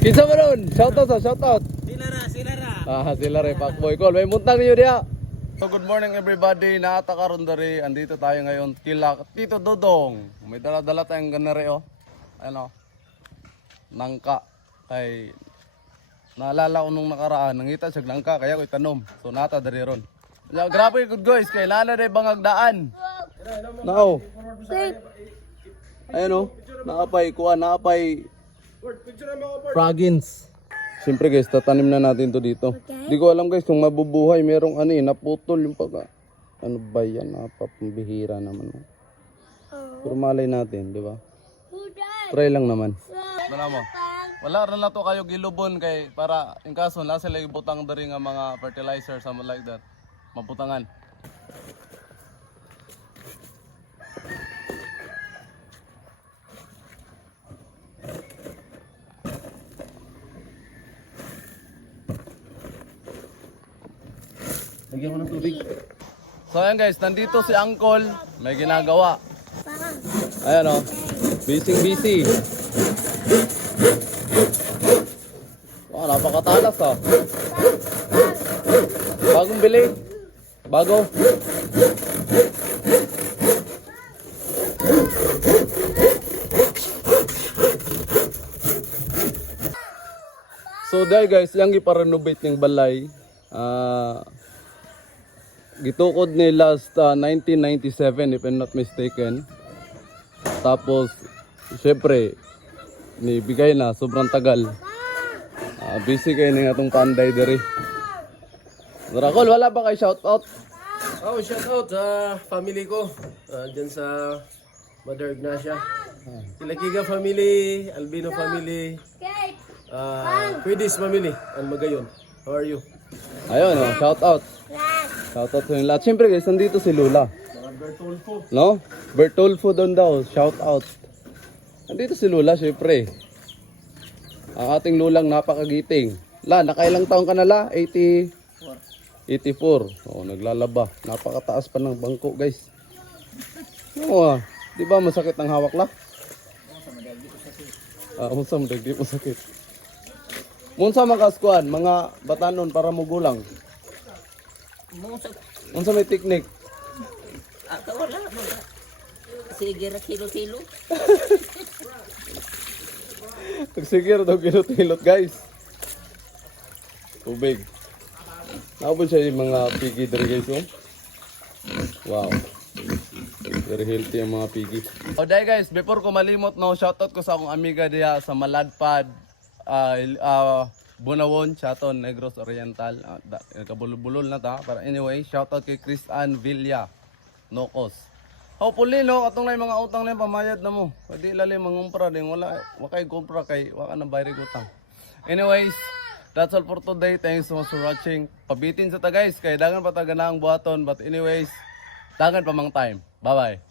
Kinsa mo ron? Shoutout sa shoutout. Sila ra. Sila rin, Pakboy Call. May muntang niyo diya. So good morning everybody, naata karon dari. Andito tayo ngayon kila Tito Dodong. May dala-dala tayong ganare oh. Ano? Nangka. Kay naalala ko nung nakaraan, nangita siya nangka kaya ko itanom. So naata dari ron. Grabe good guys, kay lala day bangagdaan. Nao. Ayan oh, naapay kuha, naapay fragins. Siyempre guys, tatanim na natin to dito. Di ko alam guys kung mabubuhay. Merong ano eh, naputol yung pagka... Ano ba yan? Napapambihira naman. Pero malay natin, di ba? Try lang naman. Wala mo. Wala rin na to kayo gilubon kay para in kaso na sila ibutang dari nga mga fertilizer, something like that. Mabutangan. Lagyan mo ng tubig. So ayan guys, nandito si Uncle. May ginagawa. Ayan o. Busy. Wow, napakatalas ah. Bagong bili. Bago. So dahil guys, yung iparenovate ng balay. Gitukod ni last 1997 if I'm not mistaken. Tapos syempre nibigay na sobrang tagal. Busy kayo ng atong panday diri. Drakol, wala ba kay shout out? Oh, shout out sa family ko. Diyan sa Mother Ignacia. Kilakiga family, Albino family, Quidis family, and Magayon. How are you? Ayun, shout out. Shout out sa inyo lahat. Siyempre guys, nandito si Lula. Bertolfo. No? Bertolfo doon daw. Shout out. Nandito si Lula, siyempre. Ang ating lulang napakagiting. La, nakailang taon ka na la? 84. Oh, naglalaba. Napakataas pa ng bangko, guys. Oo, di ba masakit ang hawak la? Unsa madagdi po sakit. Munsa makaskuan, mga batanon para mugulang. Unsa may teknik? Wala. Sige ra kilo-kilo. Tagsigir daw kilot-kilot guys. Tubig. Nakapon siya yung mga pigi dari guys oh. Wow. Very healthy ang mga pigi. O dahil guys, before ko malimot no, shoutout ko sa akong amiga diya sa Maladpad. Bunawon, Chaton, Negros Oriental. Kabulol-bulol na ta. Pero anyway, shoutout kay Chris Ann Villa, Nocos. Hopefully no, katong na yung mga utang na yung pamayad na mo. Pwede ilalim mangumpra din. Wala kay kumpra kay waka na bayari utang. Anyways, that's all for today. Thanks so much for watching. Pabitin sa ta guys, kay dagan pa ta ganaang buhaton. But anyways, dagan pa mang time. Bye-bye.